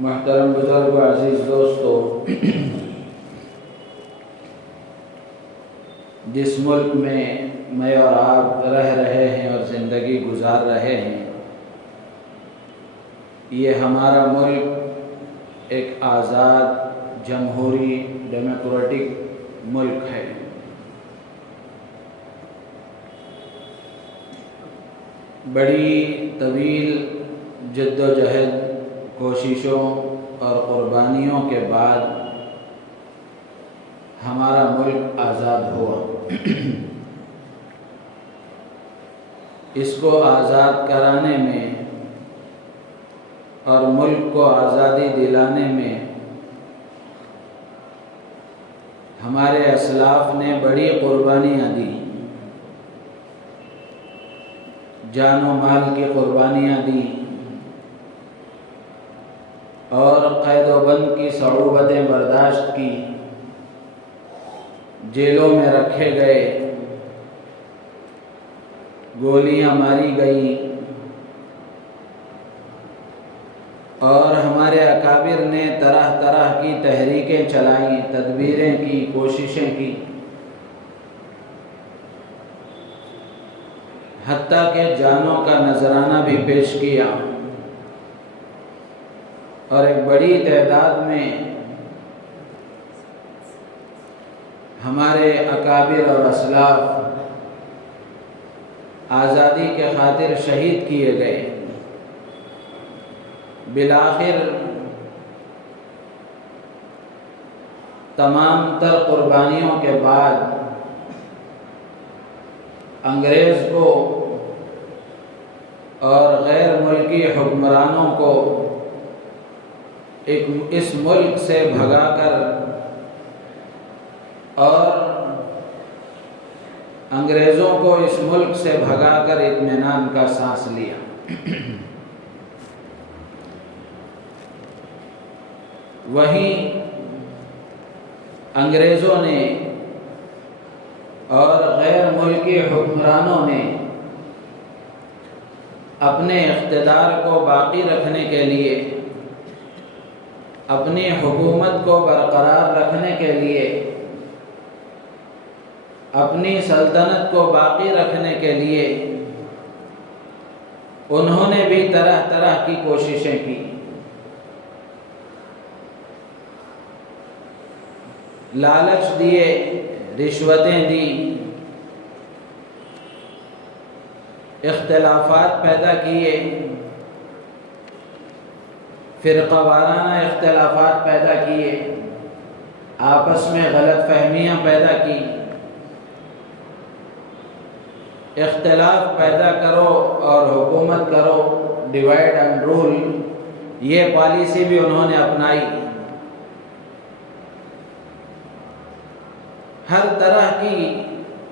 मोहतरम बुजुर्ग अजीज़ दोस्तों, जिस मुल्क में मैं और आप रह रहे हैं और ज़िंदगी गुजार रहे हैं, ये हमारा मुल्क एक आज़ाद जमहूरी डेमोक्रेटिक मुल्क है। बड़ी तवील जद्दोजहद, कोशिशों और क़ुरबानियों के बाद हमारा मुल्क आज़ाद हुआ। इसको आज़ाद कराने में और मुल्क को आज़ादी दिलाने में हमारे असलाफ़ ने बड़ी क़ुरबानियाँ दी, जान व माल की क़ुरबानियाँ दी और क़ैद व बंद की सऊबतें बर्दाश्त की, जेलों में रखे गए, गोलियां मारी गई और हमारे अकाबिर ने तरह तरह की तहरीकें चलाई, तदबीरें की, कोशिशें की, हत्ता के जानों का नजराना भी पेश किया और एक बड़ी तादाद में हमारे अकाबिर और असलाफ आज़ादी के खातिर शहीद किए गए। बिलाखिर तमाम तर कुर्बानियों के बाद अंग्रेज़ को और गैर मुल्की हुक्मरानों को इस मुल्क से भगाकर और अंग्रेज़ों को इस मुल्क से भगाकर इत्मीनान का सांस लिया। वहीं अंग्रेज़ों ने और गैर मुल्की हुक्मरानों ने अपने इख्तिदार को बाकी रखने के लिए, अपनी हुकूमत को बरकरार रखने के लिए, अपनी सल्तनत को बाकी रखने के लिए उन्होंने भी तरह तरह की कोशिशें की। लालच दिए, रिश्वतें दी, इख्तिलाफात पैदा किए, फ़िरक़ावाराना इख्तिलाफात पैदा किए, आपस में गलत फहमियाँ पैदा की। इख्तिलाफ पैदा करो और हुकूमत करो, डिवाइड एंड रूल, ये पॉलिसी भी उन्होंने अपनाई। हर तरह की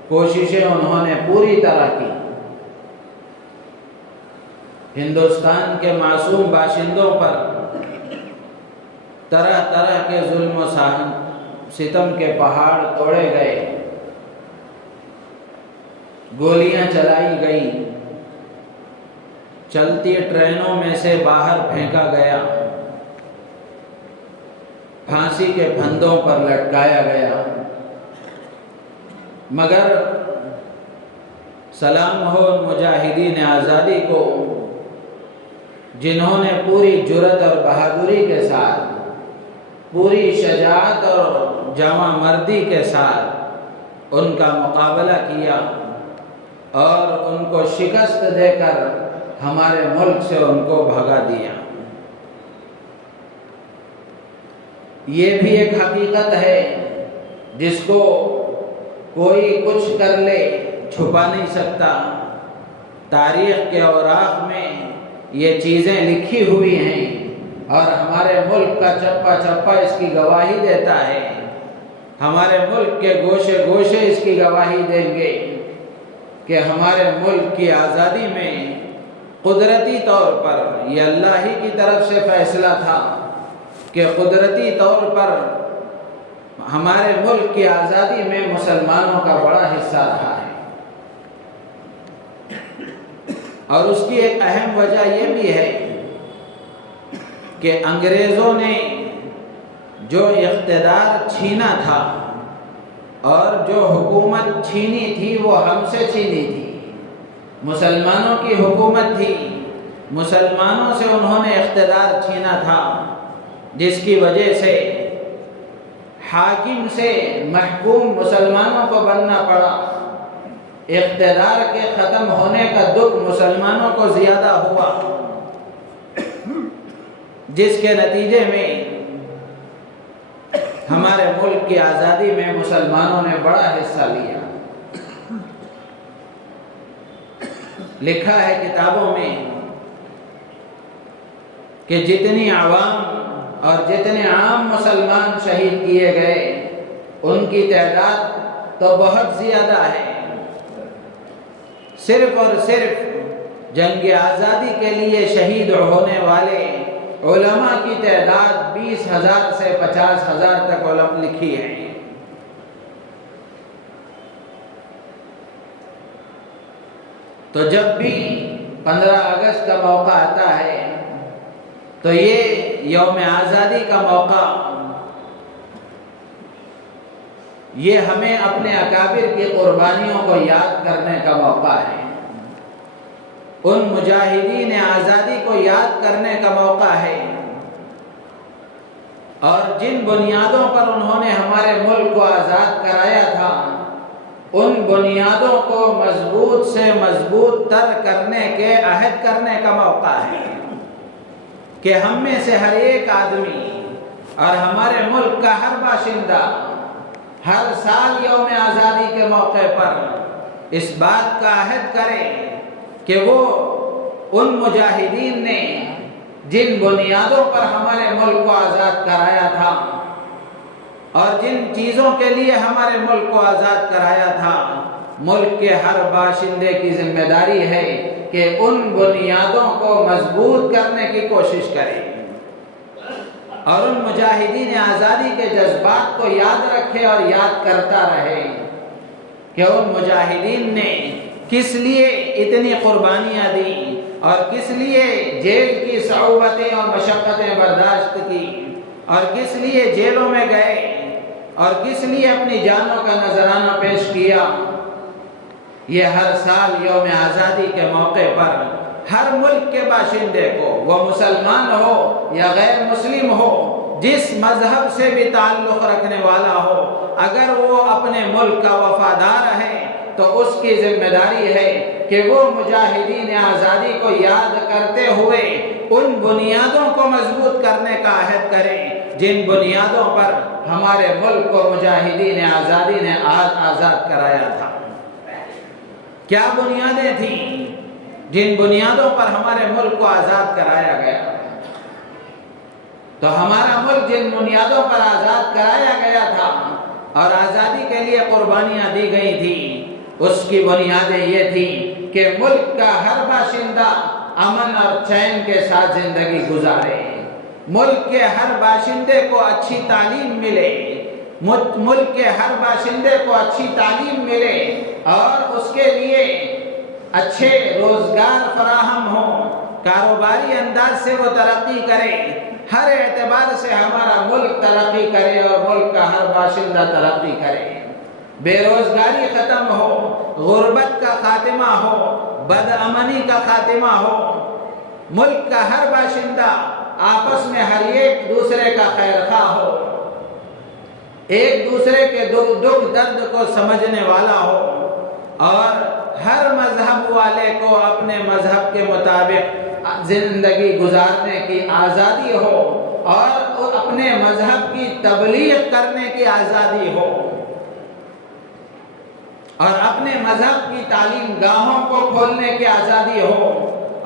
कोशिशें उन्होंने पूरी तरह की। हिंदुस्तान के मासूम बाशिंदों पर तरह तरह के जुल्म व सितम के पहाड़ तोड़े गए, गोलियां चलाई गई, चलती ट्रेनों में से बाहर फेंका गया, फांसी के फंदों पर लटकाया गया। मगर सलाम हो मुजाहिदीन आज़ादी को, जिन्होंने पूरी जुर्रत और बहादुरी के साथ, पूरी शजाअत और जमा मर्दी के साथ उनका मुकाबला किया और उनको शिकस्त देकर हमारे मुल्क से उनको भगा दिया। ये भी एक हकीकत है जिसको कोई कुछ कर ले छुपा नहीं सकता। तारीख़ के औराक़ में ये चीज़ें लिखी हुई हैं और हमारे मुल्क का चप्पा चप्पा इसकी गवाही देता है। हमारे मुल्क के गोशे गोशे इसकी गवाही देंगे कि हमारे मुल्क की आज़ादी में कुदरती तौर पर, यह अल्लाह ही की तरफ से फ़ैसला था कि कुदरती तौर पर हमारे मुल्क की आज़ादी में मुसलमानों का बड़ा हिस्सा रहा है। और उसकी एक अहम वजह यह भी है कि अंग्रेज़ों ने जो इख्तिदार छीना था और जो हुकूमत छीनी थी वो हमसे छीनी थी। मुसलमानों की हुकूमत थी, मुसलमानों से उन्होंने इख्तिदार छीना था, जिसकी वजह से हाकिम से महकूम मुसलमानों को बनना पड़ा। इख्तिदार के ख़त्म होने का दुख मुसलमानों को ज़्यादा हुआ, जिसके नतीजे में हमारे मुल्क की आज़ादी में मुसलमानों ने बड़ा हिस्सा लिया। लिखा है किताबों में कि जितनी आवाम और जितने आम मुसलमान शहीद किए गए उनकी तादाद तो बहुत ज़्यादा है। सिर्फ और सिर्फ जंग आज़ादी के लिए शहीद होने वाले उलमा की तादाद 20,000 से 50,000 तक लिखी है। तो जब भी 15 अगस्त का मौका आता है तो ये यौम आज़ादी का मौका, ये हमें अपने अकाबिर की कुर्बानियों को याद करने का मौका है, उन मुजाहिदीन आज़ादी को याद करने का मौका है, और जिन बुनियादों पर उन्होंने हमारे मुल्क को आज़ाद कराया था उन बुनियादों को मजबूत से मजबूत तर करने के अहद करने का मौका है कि हम में से हर एक आदमी और हमारे मुल्क का हर बाशिंदा हर साल यौम आज़ादी के मौके पर इस बात का अहद करे कि वो उन मुजाहिदीन ने जिन बुनियादों पर हमारे मुल्क को आज़ाद कराया था और जिन चीज़ों के लिए हमारे मुल्क को आज़ाद कराया था, मुल्क के हर बाशिंदे की जिम्मेदारी है कि उन बुनियादों को मजबूत करने की कोशिश करें और उन मुजाहिदीन आज़ादी के जज्बात को याद रखे और याद करता रहे कि उन मुजाहिदीन ने किस लिए इतनी कुर्बानियाँ दी और किस लिए जेल की सऊबतें और मशक्क़तें बर्दाश्त की और किस लिए जेलों में गए और किस लिए अपनी जानों का नजराना पेश किया। ये हर साल यौम आज़ादी के मौके पर हर मुल्क के बाशिंदे को, वह मुसलमान हो या गैर मुस्लिम हो, जिस मजहब से भी ताल्लुक़ रखने वाला हो, अगर वो अपने मुल्क का वफादार है तो उसकी जिम्मेदारी है कि वो मुजाहिदीन आज़ादी को याद करते हुए उन बुनियादों को मजबूत करने का अहद करें जिन बुनियादों पर हमारे मुल्क को मुजाहिदीन आज़ादी ने आज आज़ाद कराया था। क्या बुनियादें थी जिन बुनियादों पर हमारे मुल्क को आज़ाद कराया गया? तो हमारा मुल्क जिन बुनियादों पर आज़ाद कराया गया था और आज़ादी के लिए कुर्बानियाँ दी गई थी, उसकी बुनियादें ये थी कि मुल्क का हर बाशिंदा अमन और चैन के साथ जिंदगी गुजारे, मुल्क के हर बाशिंदे को अच्छी तालीम मिले, मुल्क के हर बाशिंदे को अच्छी तालीम मिले और उसके लिए अच्छे रोजगार फराहम हो, कारोबारी अंदाज से वो तरक्की करे, हर एतबार से हमारा मुल्क तरक्की करे और मुल्क का हर बाशिंदा तरक्की करे, बेरोजगारी ख़त्म हो, गुर्बत का खात्मा हो, बदअमनी का खात्मा हो, मुल्क का हर बाशिंदा आपस में हर एक दूसरे का खैरखा हो, एक दूसरे के दुख दर्द को समझने वाला हो और हर मजहब वाले को अपने मजहब के मुताबिक जिंदगी गुजारने की आज़ादी हो और अपने मजहब की तबलीग करने की आज़ादी हो और अपने मजहब की तालीम गाहों को खोलने की आज़ादी हो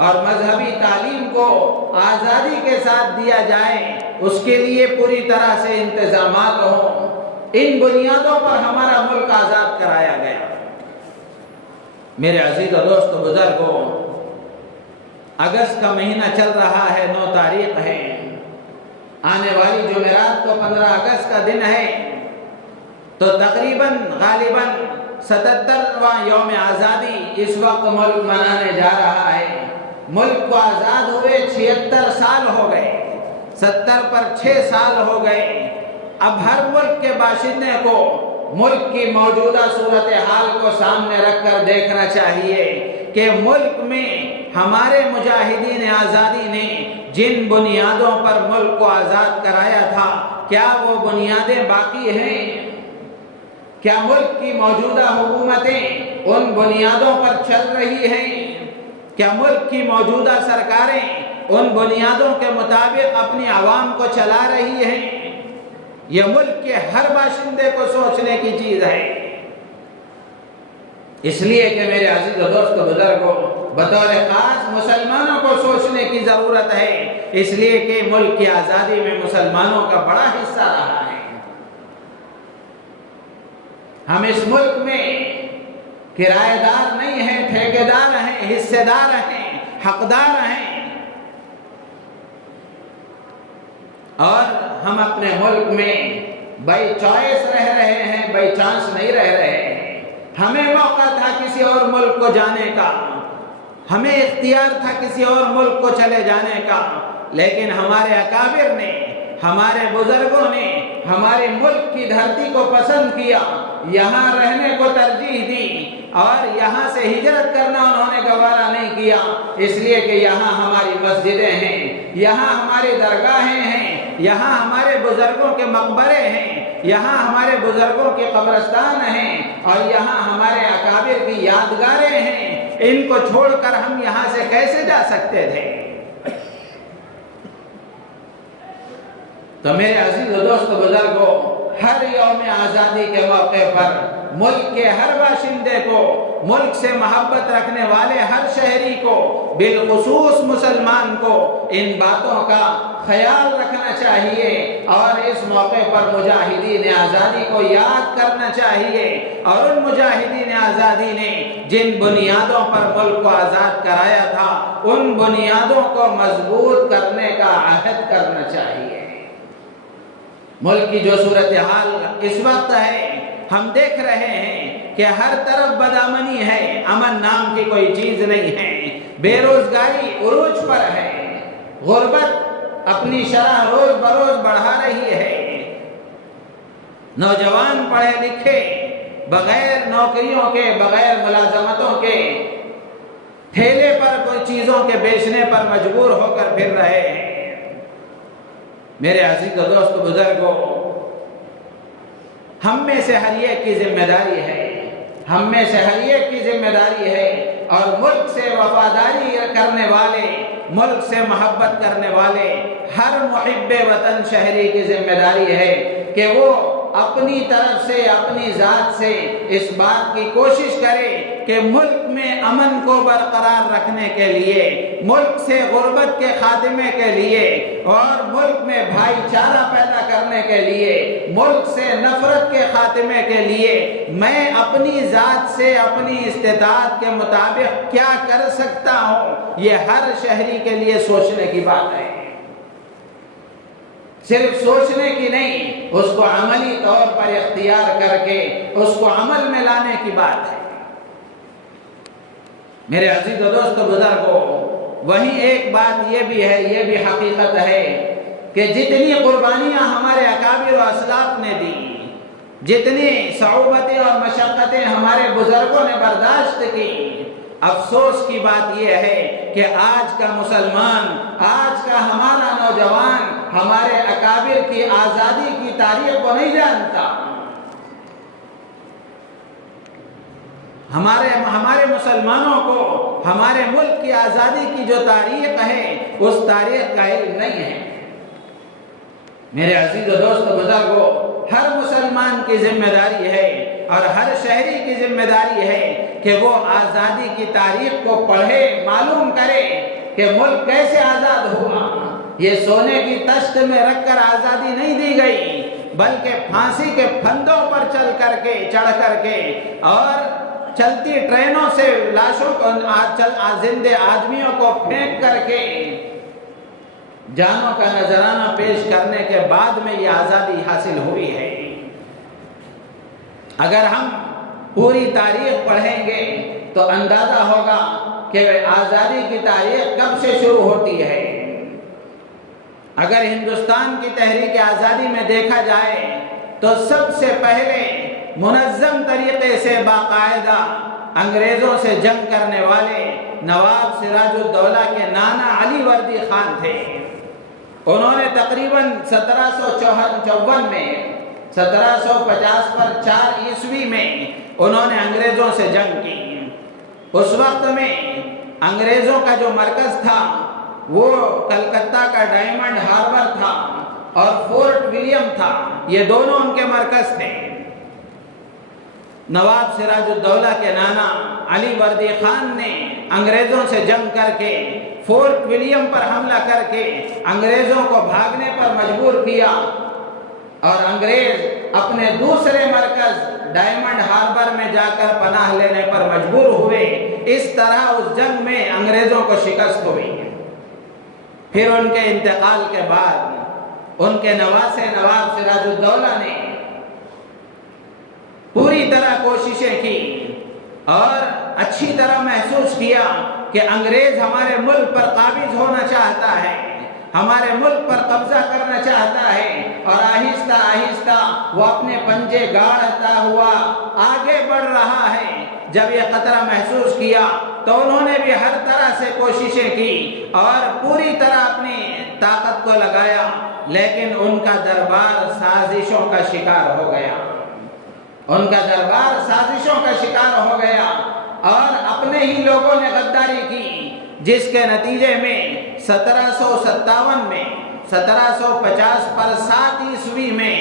और मजहबी तालीम को आज़ादी के साथ दिया जाए, उसके लिए पूरी तरह से इंतजामात हो। इन बुनियादों पर हमारा मुल्क आज़ाद कराया गया। मेरे अजीज़ और दोस्तों बुजुर्गों, अगस्त का महीना चल रहा है, 9 तारीख है, आने वाली जुमेरात को 15 अगस्त का दिन है, तो तकरीबन गालिबन 77वां यौम आज़ादी इस वक्त मुल्क मनाने जा रहा है। मुल्क को आज़ाद हुए 76 साल हो गए। 70 पर 6 साल हो गए। अब हर मुल्क के बाशिंदे को मुल्क की मौजूदा सूरत हाल को सामने रखकर देखना चाहिए कि मुल्क में हमारे मुजाहिदीन आज़ादी ने जिन बुनियादों पर मुल्क को आज़ाद कराया था, क्या वो बुनियादें बाकी हैं? क्या मुल्क की मौजूदा हुकूमतें उन बुनियादों पर चल रही हैं? क्या मुल्क की मौजूदा सरकारें उन बुनियादों के मुताबिक अपनी आवाम को चला रही हैं? यह मुल्क के हर बाशिंदे को सोचने की चीज है। इसलिए कि मेरे अजीज दोस्त बुजुर्गों, बतौर खास मुसलमानों को सोचने की जरूरत है, इसलिए कि मुल्क की आजादी में मुसलमानों का बड़ा हिस्सा रहा है। हम इस मुल्क में किराएदार नहीं हैं, ठेकेदार हैं, हिस्सेदार हैं, हकदार हैं। और हम अपने मुल्क में बाई चॉइस रह रहे हैं, बाई चांस नहीं रह रहे हैं। हमें मौका था किसी और मुल्क को जाने का, हमें इख्तियार था किसी और मुल्क को चले जाने का, लेकिन हमारे अकाबिर ने, हमारे बुजुर्गों ने हमारे मुल्क की धरती को पसंद किया, यहाँ रहने को तरजीह दी और यहाँ से हिजरत करना उन्होंने गवारा नहीं किया। इसलिए कि यहाँ हमारी मस्जिदें हैं, यहाँ हमारी दरगाहें हैं, यहाँ हमारे बुजुर्गों के मकबरे हैं, यहाँ हमारे बुजुर्गों के कब्रिस्तान हैं और यहाँ हमारे अकाबिर की यादगारें हैं। इनको छोड़कर हम यहाँ से कैसे जा सकते थे? तो मेरे अजीज दोस्त बुजुर्गों, हर यौम आज़ादी के मौके पर मुल्क के हर बाशिंदे को, मुल्क से मोहब्बत रखने वाले हर शहरी को, बिलखुसूस मुसलमान को इन बातों का ख्याल रखना चाहिए और इस मौके पर मुजाहिदीन आज़ादी को याद करना चाहिए। और उन मुजाहिदीन आज़ादी ने जिन बुनियादों पर मुल्क को आज़ाद कराया था, उन बुनियादों को मजबूत करने का अहद करना चाहिए। मुल्क की जो सूरत हाल इस वक्त है, हम देख रहे हैं कि हर तरफ बदअमनी है, अमन नाम की कोई चीज नहीं है। बेरोजगारी उरूज पर है, गुर्बत अपनी शरह रोज बरोज बढ़ा रही है। नौजवान पढ़े लिखे बगैर नौकरियों के, बगैर मुलाजमतों के ठेले पर कोई चीजों के बेचने पर मजबूर होकर फिर रहे हैं। मेरे अजीज दोस्त बुजुर्गों, हम में से हर एक की जिम्मेदारी है, हम में से हर एक की जिम्मेदारी है और मुल्क से वफादारी करने वाले, मुल्क से मोहब्बत करने वाले हर मुहिब्बे वतन शहरी की जिम्मेदारी है कि वो अपनी तरफ से, अपनी जात से इस बात की कोशिश करे कि मुल्क में अमन को बरकरार रखने के लिए, मुल्क से गुर्बत के खात्मे के लिए और मुल्क में भाईचारा पैदा करने के लिए, मुल्क से नफरत के खात्मे के लिए मैं अपनी जात से, अपनी इस्तेताअत के मुताबिक क्या कर सकता हूँ, ये हर शहरी के लिए सोचने की बात है। सिर्फ सोचने की नहीं, उसको अमली तौर पर इख्तियार करके उसको अमल में लाने की बात है। मेरे अजीज दोस्त बुजुर्गों, वहीं एक बात ये भी है, ये भी हकीकत है कि जितनी कुर्बानियां हमारे अकाबिर व असलाफ ने दी, जितनी सऊबतें और मशक्क़तें हमारे बुजुर्गों ने बर्दाश्त की, अफसोस की बात यह है कि आज का मुसलमान, आज का हमारा नौजवान हमारे अकाबिर की आज़ादी की तारीख को नहीं जानता। हमारे मुसलमानों को हमारे मुल्क की आज़ादी की जो तारीख है, उस तारीख का इल्म नहीं है। मेरे अजीज दोस्त बुजुर्गों, हर मुसलमान की जिम्मेदारी है और हर शहरी की जिम्मेदारी है कि वो आज़ादी की तारीख को पढ़े, मालूम करे कि मुल्क कैसे आज़ाद हुआ। ये सोने की तश्त में रखकर आज़ादी नहीं दी गई, बल्कि फांसी के फंदों पर चढ़ करके और चलती ट्रेनों से लाशों को, जिंदे आदमियों को फेंक करके जानों का नजराना पेश करने के बाद में ये आज़ादी हासिल हुई है। अगर हम पूरी तारीख पढ़ेंगे तो अंदाजा होगा कि आज़ादी की तारीख कब से शुरू होती है। अगर हिंदुस्तान की तहरीक आज़ादी में देखा जाए तो सबसे पहले मुनज़्ज़म तरीके से बाकायदा अंग्रेज़ों से जंग करने वाले नवाब सिराजुद्दौला के नाना अली वर्दी खान थे। उन्होंने तकरीबन 1754 में 1750 पर 4 ईस्वी में उन्होंने अंग्रेज़ों से जंग की। उस वक्त में अंग्रेज़ों का जो मरकज़ था वो कलकत्ता का डायमंड हार्बर था और फोर्ट विलियम था, ये दोनों उनके मरकज़ थे। नवाब सिराजुद्दौला के नाना अली वर्दी खान ने अंग्रेज़ों से जंग करके फोर्ट विलियम पर हमला करके अंग्रेज़ों को भागने पर मजबूर किया और अंग्रेज़ अपने दूसरे मरकज़ डायमंड हार्बर में जाकर पनाह लेने पर मजबूर हुए। इस तरह उस जंग में अंग्रेज़ों को शिकस्त हुई। फिर उनके इंतकाल के बाद उनके नवासे नवाब सिराजुद्दौला ने पूरी तरह कोशिशें की और अच्छी तरह महसूस किया कि अंग्रेज हमारे मुल्क पर काबिज होना चाहता है, हमारे मुल्क पर कब्जा करना चाहता है और आहिस्ता आहिस्ता वो अपने पंजे गाड़ता हुआ आगे बढ़ रहा है। जब ये खतरा महसूस किया तो उन्होंने भी हर तरह से कोशिशें की और पूरी तरह अपनी ताकत को लगाया, लेकिन उनका दरबार साजिशों का शिकार हो गया। उनका दरबार साजिशों का शिकार हो गया और अपने ही लोगों ने गद्दारी की, जिसके नतीजे में 1757 में 1750 पर 7 ईस्वी में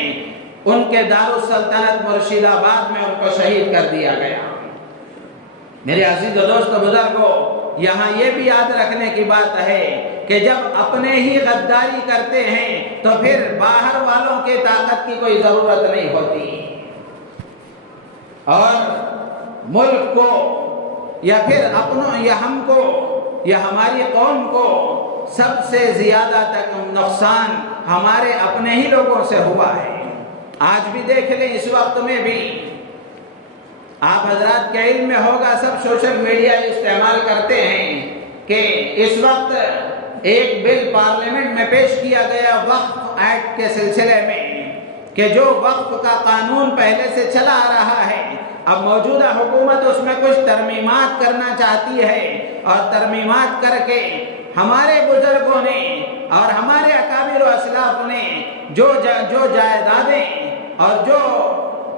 उनके दारुस्सल्तनत मुर्शिदाबाद में उनको शहीद कर दिया गया। मेरे अजीज दोस्तों बुजुर्गों, यहाँ ये भी याद रखने की बात है कि जब अपने ही गद्दारी करते हैं तो फिर बाहर वालों के ताकत की कोई जरूरत नहीं होती और मुल्क को या फिर अपनों या हमको या हमारी कौम को सबसे ज्यादा तक नुकसान हमारे अपने ही लोगों से हुआ है। आज भी देख लें, इस वक्त में भी आप हजरात के इल्म में होगा, सब सोशल मीडिया इस्तेमाल करते हैं कि इस वक्त एक बिल पार्लियामेंट में पेश किया गया वक्फ एक्ट के सिलसिले में कि जो वक्फ का कानून पहले से चला आ रहा है, अब मौजूदा हुकूमत उसमें कुछ तरमीमात करना चाहती है और तरमीमात करके हमारे बुजुर्गों ने और हमारे अकाबिर व असलाफ ने जो जायदादें और जो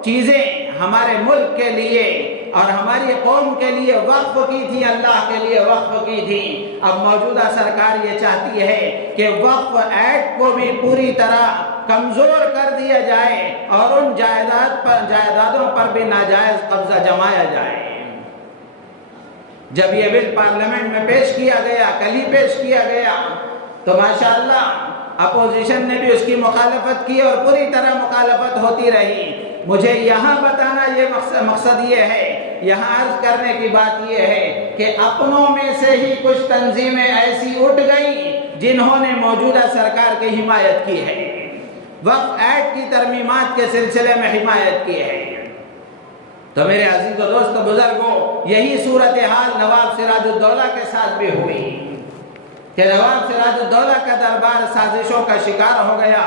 चीज़ें हमारे मुल्क के लिए और हमारी कौम के लिए वक्फ की थी, अल्लाह के लिए वक्फ की थी, अब मौजूदा सरकार ये चाहती है कि वक्फ एक्ट को भी पूरी तरह कमज़ोर कर दिया जाए और उन जायदादों पर भी नाजायज़ कब्जा जमाया जाए। जब ये बिल पार्लियामेंट में पेश किया गया, कल ही पेश किया गया, तो माशाअल्लाह अपोजिशन ने भी उसकी मुखालफत की और पूरी तरह मुखालफत होती रही। मुझे यहाँ बताना ये मकसद ये है, यहाँ अर्ज करने की बात ये है कि अपनों में से ही कुछ तंजीमें ऐसी उठ गई जिन्होंने मौजूदा सरकार की हिमायत की है, वक्फ एक्ट की तरमीमात के सिलसिले में हिमायत की है। तो मेरे अजीज दोस्त बुजुर्गों, यही सूरत हाल नवाब सिराजुद्दौला के साथ भी हुई कि नवाब सिराजुद्दौला का दरबार साजिशों का शिकार हो गया,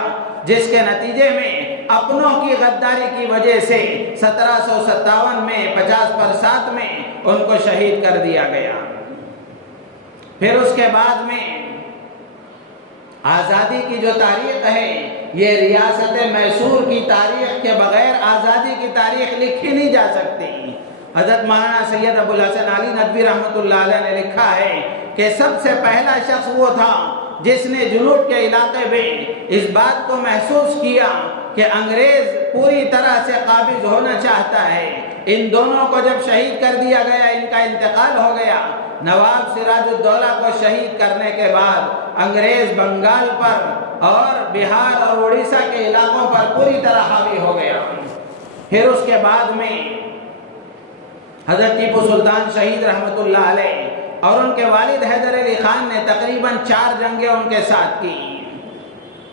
जिसके नतीजे में अपनों की गद्दारी की वजह से 1757 में 50 पर 7 में उनको शहीद कर दिया गया। फिर उसके बाद में आज़ादी की जो तारीख है, ये रियासत मैसूर की तारीख के बगैर आज़ादी की तारीख लिखी नहीं जा सकती। हज़रत मौलाना सैयद अबुल हसन अली नदवी रहमतुल्लाह अलैह ने लिखा है कि सबसे पहला शख्स वो था जिसने जुनूब के इलाके में इस बात को महसूस किया कि अंग्रेज पूरी तरह से काबिज होना चाहता है। इन दोनों को जब शहीद कर दिया गया, इनका इंतकाल हो गया। नवाब सिराजुद्दौला को शहीद करने के बाद अंग्रेज बंगाल पर और बिहार और उड़ीसा के इलाकों पर पूरी तरह हावी हो गया। फिर उसके बाद में हजरत टीपू सुल्तान शहीद रहमतुल्लाह अलैह और उनके वालिद हैदर अली खान ने तकरीबन 4 जंगें उनके साथ की,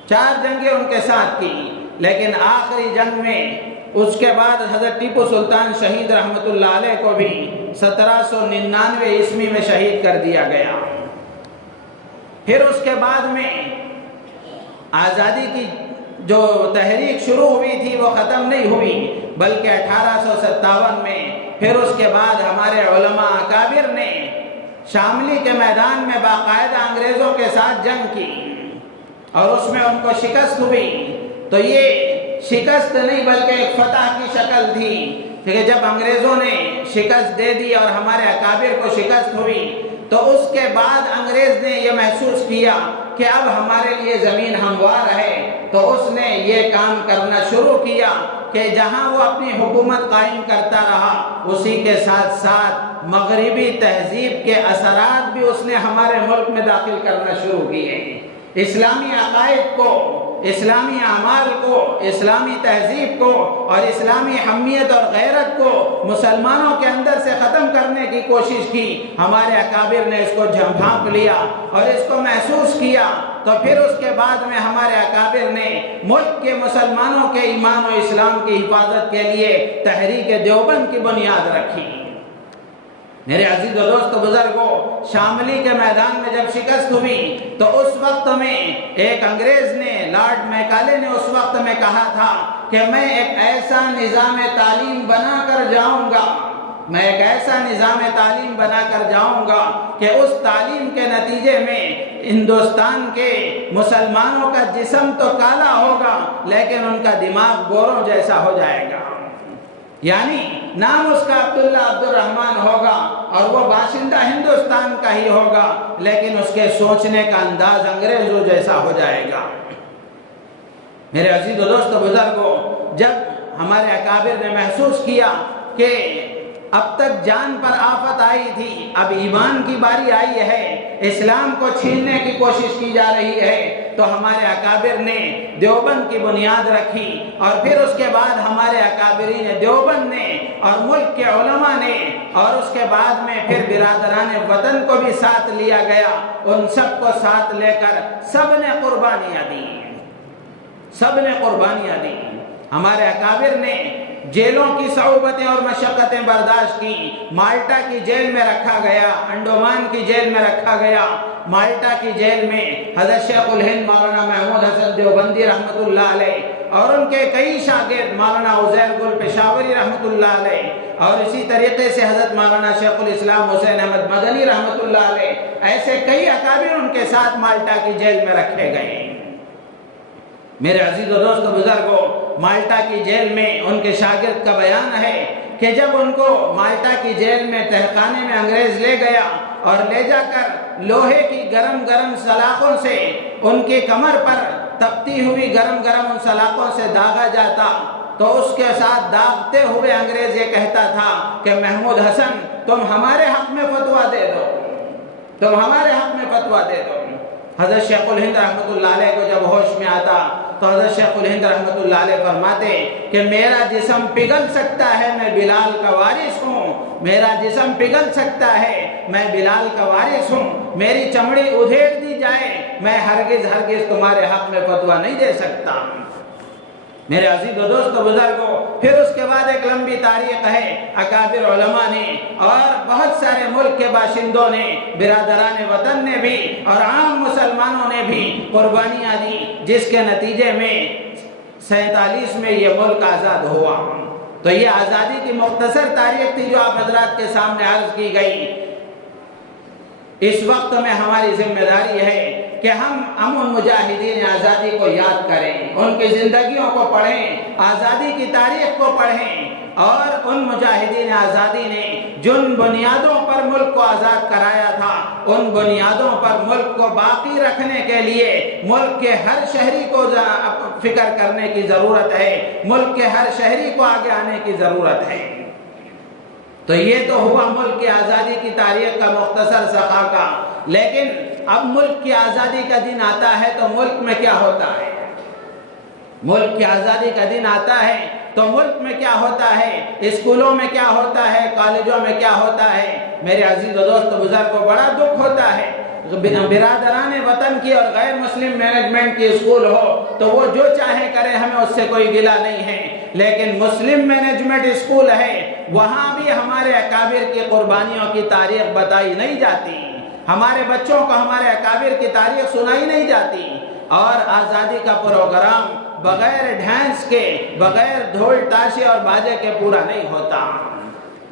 4 जंगें उनके साथ की। लेकिन आखिरी जंग में उसके बाद हजरत टीपू सुल्तान शहीद रहमतुल्लाह अलैह को भी 1799 ईस्वी में शहीद कर दिया गया। फिर उसके बाद में आज़ादी की जो तहरीक शुरू हुई थी वो ख़त्म नहीं हुई, बल्कि 1857 में फिर उसके बाद हमारे उलमा अकाबिर ने शामली के मैदान में बाकायदा अंग्रेज़ों के साथ जंग की और उसमें उनको शिकस्त हुई। तो ये शिकस्त नहीं बल्कि एक फतह की शक्ल थी कि जब अंग्रेज़ों ने शिकस्त दे दी और हमारे अकाबिर को शिकस्त हुई तो उसके बाद अंग्रेज़ ने यह महसूस किया कि अब हमारे लिए ज़मीन हमवार है। तो उसने ये काम करना शुरू किया कि जहाँ वो अपनी हुकूमत कायम करता रहा उसी के साथ साथ मगरिबी तहजीब के असरात भी उसने हमारे मुल्क में दाखिल करना शुरू किए। इस्लामी अकायद को, इस्लामी अमाल को, इस्लामी तहजीब को और इस्लामी हमियत और गैरत को मुसलमानों के अंदर से ख़त्म करने की कोशिश की। हमारे अकाबिर ने इसको भांप लिया और इसको महसूस किया। तो फिर उसके बाद में हमारे अकाबिर ने मुल्क के मुसलमानों के ईमान और इस्लाम की हिफाजत के लिए तहरीक देवबंद की बुनियाद रखी। मेरे अजीज और दोस्तों बुजुर्गों, शामली के मैदान में जब शिकस्त हुई तो उस वक्त में एक अंग्रेज ने, लॉर्ड मैकाले ने उस वक्त में कहा था कि मैं एक ऐसा निज़ाम तालीम बना कर जाऊंगा, मैं एक ऐसा निज़ाम तालीम बना कर जाऊंगा कि उस तालीम के नतीजे में हिंदुस्तान के मुसलमानों का जिस्म तो काला होगा लेकिन उनका दिमाग गोरों जैसा हो जाएगा। यानी नाम उसका अब्दुल्ला अब्दुर्रहमान होगा और वो बाशिंदा हिंदुस्तान का ही होगा लेकिन उसके सोचने का अंदाज अंग्रेजों जैसा हो जाएगा। मेरे अजीज दोस्तों बुजुर्गों, जब हमारे अकाबिर ने महसूस किया कि अब तक जान पर आफत आई थी, अब ईमान की बारी आई है, इस्लाम को छीनने की कोशिश की जा रही है, तो हमारे अकाबिर ने देवबंद की बुनियाद रखी और फिर उसके बाद हमारे अकाबिरीन देवबंद ने और मुल्क के उलमा ने और उसके बाद में फिर बिरादरान वतन को भी साथ लिया गया। उन सब को साथ लेकर सब ने कुर्बानियाँ दी, सब ने कुर्बानियाँ दी। हमारे अकाबिर ने जेलों की सऊबतें और मशक्क़तें बर्दाश्त की। माल्टा की जेल में रखा गया, अंडोमान की जेल में रखा गया। माल्टा की जेल में हज़रत शेखुल हिंद मौलाना महमूद हसन देवबंदी रहमतुल्लाह अलैह और उनके कई शागिर्द मौलाना उज़ैर गुल पेशावरी रहमतुल्लाह अलैह और इसी तरीके से हज़रत मौलाना शेखुल इस्लाम हुसैन अहमद मदनी रहमतुल्लाह अलैह, ऐसे कई अकाबिर उनके साथ माल्टा की जेल में रखे गए। मेरे अजीज और दोस्तों बुजुर्गों, माल्टा की जेल में उनके शागिर्द का बयान है कि जब उनको माल्टा की जेल में तहखाने में अंग्रेज ले गया और ले जाकर लोहे की गरम गरम सलाखों से उनकी कमर पर तपती हुई गरम गरम उन सलाखों से दागा जाता तो उसके साथ दागते हुए अंग्रेज ये कहता था कि महमूद हसन तुम हमारे हक में फतवा दे दो, तुम हमारे हक में फतवा दे दो। हज़रत शेखुल हिंद रहमतुल्लाह अलैह को जब होश में आता तो हज़रत शेखुल हिंद रहमतुल्लाह अलैह फरमाते कि मेरा जिस्म पिघल सकता है, मैं बिलाल का वारिस हूँ, मेरा जिस्म पिघल सकता है, मैं बिलाल का वारिस हूँ, मेरी चमड़ी उधेड़ दी जाए, मैं हरगिज़ हरगिज़ तुम्हारे हक में फतवा नहीं दे सकता। मेरे अजीज दोस्तों बुजुर्गों, फिर उसके बाद एक लंबी तारीख है। अकाबिर उलमा ने और बहुत सारे मुल्क के बाशिंदों ने, बिरादरान वतन ने भी और आम मुसलमानों ने भी कुर्बानियाँ दी, जिसके नतीजे में 47 में ये मुल्क आज़ाद हुआ। तो ये आज़ादी की मुख्तसर तारीख थी जो आप हजरात के सामने अर्ज की गई। इस वक्त में हमारी जिम्मेदारी है कि हम उन मुजाहिदीन आज़ादी को याद करें, उनकी ज़िंदगियों को पढ़ें, आज़ादी की तारीख को पढ़ें और उन मुजाहिदीन आज़ादी ने जिन बुनियादों पर मुल्क को आज़ाद कराया था उन बुनियादों पर मुल्क को बाकी रखने के लिए मुल्क के हर शहरी को फिक्र करने की ज़रूरत है, मुल्क के हर शहरी को आगे आने की ज़रूरत है। तो ये तो हुआ मुल्क की आज़ादी की तारीख का मुख्तसर सखा का। लेकिन अब मुल्क की आज़ादी का दिन आता है तो मुल्क में क्या होता है, मुल्क की आज़ादी का दिन आता है तो मुल्क में क्या होता है, स्कूलों में क्या होता है, कॉलेजों में क्या होता है। मेरे अजीज दोस्तों बुजुर्गों को बड़ा दुख होता है, बिरादरान वतन की और गैर मुस्लिम मैनेजमेंट की स्कूल हो तो वो जो चाहे करे, हमें उससे कोई गिला नहीं है, लेकिन मुस्लिम मैनेजमेंट स्कूल है वहाँ भी हमारे अकाबिर की कुर्बानियों की तारीख बताई नहीं जाती, हमारे बच्चों को हमारे अकाबिर की तारीख सुनाई नहीं जाती। और आज़ादी का प्रोग्राम बगैर डांस के, बगैर ढोल ताशे और बाजे के पूरा नहीं होता।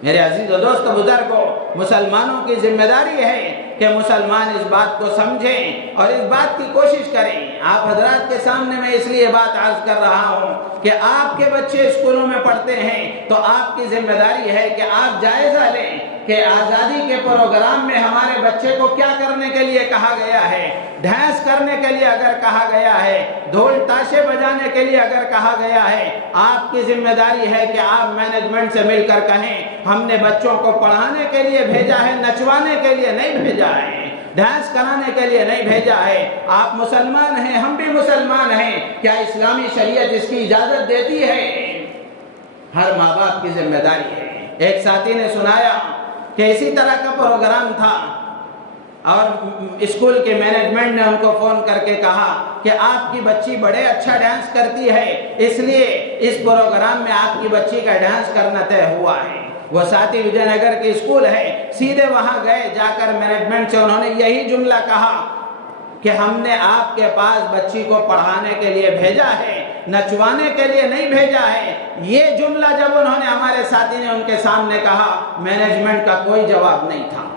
मेरे अजीज दोस्तों बुजुर्गों, मुसलमानों की जिम्मेदारी है कि मुसलमान इस बात को समझें और इस बात की कोशिश करें। आप हजरात के सामने मैं इसलिए बात अर्ज कर रहा हूँ कि आपके बच्चे स्कूलों में पढ़ते हैं तो आपकी जिम्मेदारी है कि आप जायजा लें कि आज़ादी के प्रोग्राम में हमारे बच्चे को क्या करने के लिए कहा गया है। डांस करने के लिए अगर कहा गया है, ढोल ताशे बजाने के लिए अगर कहा गया है, आपकी जिम्मेदारी है कि आप मैनेजमेंट से मिलकर कहें हमने बच्चों को पढ़ाने के लिए भेजा है, नचवाने के लिए नहीं भेजा है, डांस कराने के लिए नहीं भेजा है। आप मुसलमान हैं, हम भी मुसलमान हैं, क्या इस्लामी शरीयत इसकी इजाज़त देती है? हर माँ बाप की जिम्मेदारी है। एक साथी ने सुनाया कि इसी तरह का प्रोग्राम था और स्कूल के मैनेजमेंट ने उनको फ़ोन करके कहा कि आपकी बच्ची बड़े अच्छा डांस करती है, इसलिए इस प्रोग्राम में आपकी बच्ची का डांस करना तय हुआ है। वो साथी विजयनगर के स्कूल है, सीधे वहाँ गए, जाकर मैनेजमेंट से उन्होंने यही जुमला कहा कि हमने आपके पास बच्ची को पढ़ाने के लिए भेजा है, नचवाने के लिए नहीं भेजा है। ये जुमला जब उन्होंने, हमारे साथी ने उनके सामने कहा, मैनेजमेंट का कोई जवाब नहीं था।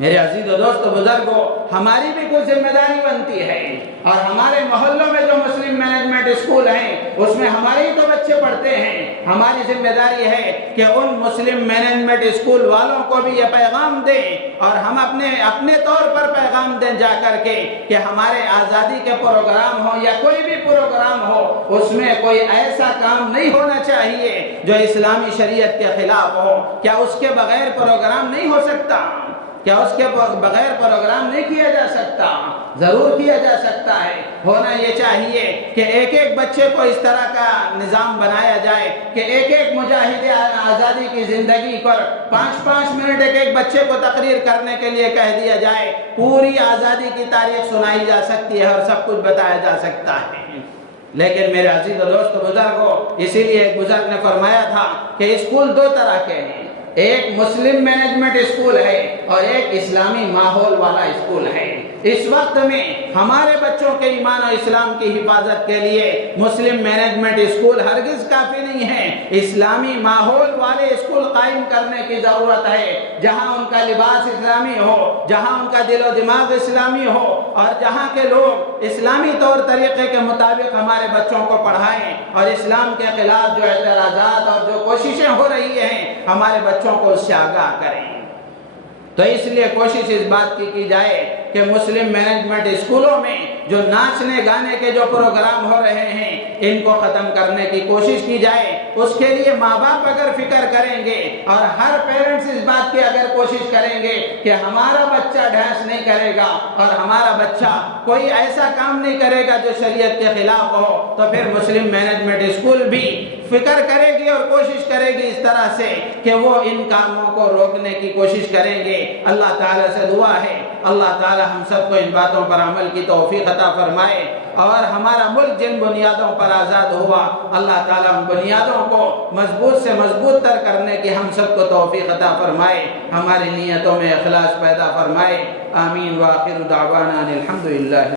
मेरे अजीज दोस्तों बुजुर्गों, हमारी भी कुछ जिम्मेदारी बनती है और हमारे मोहल्लों में जो मुस्लिम मैनेजमेंट स्कूल हैं उसमें हमारे ही तो बच्चे पढ़ते हैं। हमारी जिम्मेदारी है कि उन मुस्लिम मैनेजमेंट स्कूल वालों को भी ये पैगाम दें और हम अपने तौर पर पैगाम दें जा करके कि हमारे आज़ादी के प्रोग्राम हो या कोई भी प्रोग्राम हो, उसमें कोई ऐसा काम नहीं होना चाहिए जो इस्लामी शरीयत के खिलाफ हो। क्या उसके बगैर प्रोग्राम नहीं हो सकता? क्या उसके बगैर प्रोग्राम नहीं किया जा सकता? जरूर किया जा सकता है। होना ये चाहिए कि एक एक बच्चे को इस तरह का निज़ाम बनाया जाए कि एक एक मुजाहिद आज़ादी की ज़िंदगी पर 5-5 मिनट एक एक बच्चे को तकरीर करने के लिए कह दिया जाए। पूरी आज़ादी की तारीख सुनाई जा सकती है और सब कुछ बताया जा सकता है। लेकिन मेरे अजीज दोस्त बुजुर्गों, इसीलिए एक बुजुर्ग ने फरमाया था कि स्कूल दो तरह के हैं, एक मुस्लिम मैनेजमेंट स्कूल है और एक इस्लामी माहौल वाला स्कूल है। इस वक्त में हमारे बच्चों के ईमान और इस्लाम की हिफाजत के लिए मुस्लिम मैनेजमेंट स्कूल हरगिज काफी नहीं है। इस्लामी माहौल वाले स्कूल कायम करने की जरूरत है, जहां उनका लिबास इस्लामी हो, जहां उनका दिलो दिमाग इस्लामी हो और जहां के लोग इस्लामी तौर तरीके के मुताबिक हमारे बच्चों को पढ़ाएं और इस्लाम के खिलाफ जो एतराज़ात और जो कोशिशें हो रही हैं हमारे बच्चों को उससे आगाह करें। तो इसलिए कोशिश इस बात की जाए कि मुस्लिम मैनेजमेंट स्कूलों में जो नाचने गाने के जो प्रोग्राम हो रहे हैं इनको ख़त्म करने की कोशिश की जाए। उसके लिए माँ बाप अगर फिक्र करेंगे और हर पेरेंट्स इस बात की अगर कोशिश करेंगे कि हमारा बच्चा डांस नहीं करेगा और हमारा बच्चा कोई ऐसा काम नहीं करेगा जो शरीयत के खिलाफ हो, तो फिर मुस्लिम मैनेजमेंट स्कूल भी फिक्र करेगी और कोशिश करेगी इस तरह से कि वो इन कामों को रोकने की कोशिश करेंगे। अल्लाह ताला से दुआ है अल्लाह ताला हम सबको इन बातों पर अमल की तौफीक अता फरमाए और हमारा मुल्क जिन बुनियादों पर आज़ाद हुआ अल्लाह ताला उन बुनियादों को मजबूत से मजबूत तर करने की हम सबको तौफीक अता फरमाए, हमारी नीयतों में इखलास पैदा फरमाए। आमीन व आखिर दावाना अनिल हम्दुलिल्लाह।